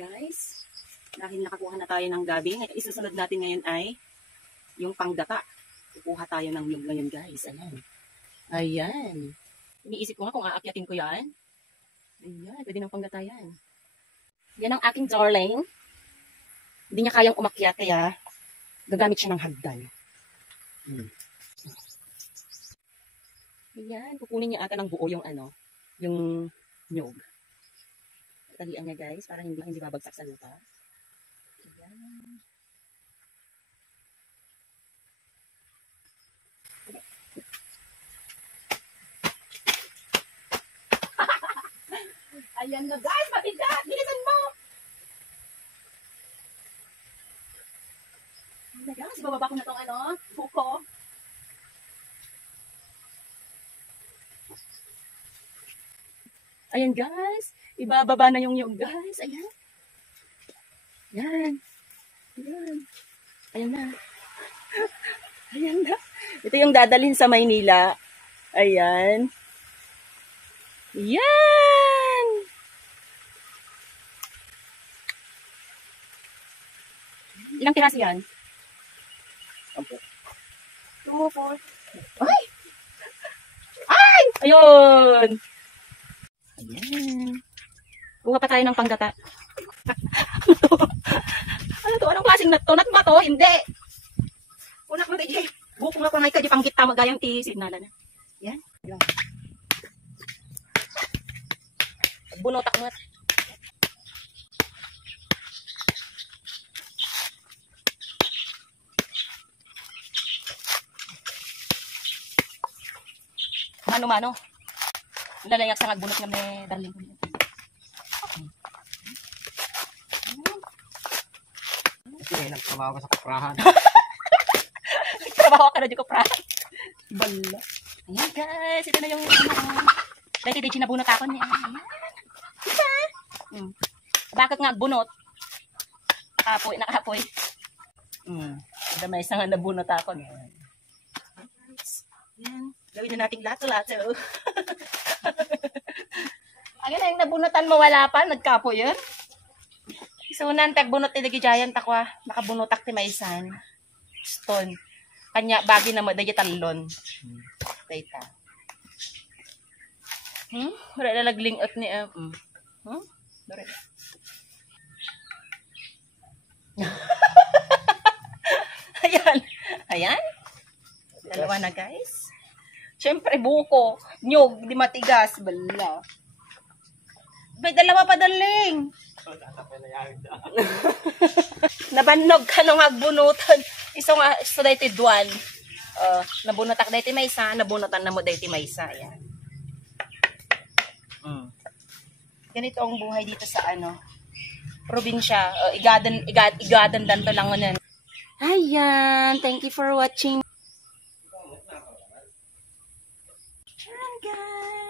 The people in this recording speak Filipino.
guys. Dahil nakakuha na tayo ng gabi, isusunod natin ngayon ay yung panggata. Kukuha tayo ng nyug ngayon guys. Ayan. Ayan. Iniisip ko nga kung aakyatin ko yan. Ayan, pwede ng panggata yan. Yan ang aking darling. Hindi niya kayang umakyat kaya gagamit siya ng hagdan. Ayan, kukunin niya ata ng buo yung ano, yung nyug. Talian niya guys, para hindi babagsak sa lupa. Ayan. Ayan na guys, mabigat! Bilisan mo! Ayan na guys, bababa ko na tong ano, buko. Ayan guys, ibababa na yung nyug guys. Ayan. Ayan. Ayan. Ayan na. Ayan na. Ito yung dadalhin sa Maynila. Ayan. Yan! Ilang piraso yan? 2, 4. Ay! Ay! Ayun! Ayan. Kuha pa tayo ng panggata. Ano to? Ano to? Anong klaseng nat to? Nat ba to? Hindi! Unak mo tayo. Buko nga pa ngay ka di panggita magayang ti signala na. Yan. Yan. Bunotak mo. Mano-mano. Lalayak sa nagbunot nga may darling ko. Sige, nagtrabaho ka sa kuprahan. Nagtrabaho ka na di kuprahan. Bala. Ayan guys, ito na yung dahil di nabunot ako niya. Ayan. Diba? Bakit nga bunot? Nakapoy. May isang nabunot ako niya. Ayan. Gawin na nating lato-lato. Ayan na yung nabunutan mo, wala pa. Nagkapo yun. So, nantag-bunot ni Giant takwa. Nakabunotak ti maisan. Stone. Kanya, bagi na mo, dahil talon. Dayta. Wala na naglingot ni... Dore. Ayan. Ayan. Dalawa na, guys. Siyempre, buko. Nyog, di matigas. Bala. May dalawa pa daling. Nabanog ka nung agbunutan. Iso nga, so dahi ti duwan. Nabunutak dahi ti maysa, nabunutan na mo dahi ti maysa. Ayan. Ganito ang buhay dito sa ano, probinsya. Igadan danto lang ngayon. Ayan, thank you for watching. Ayan guys.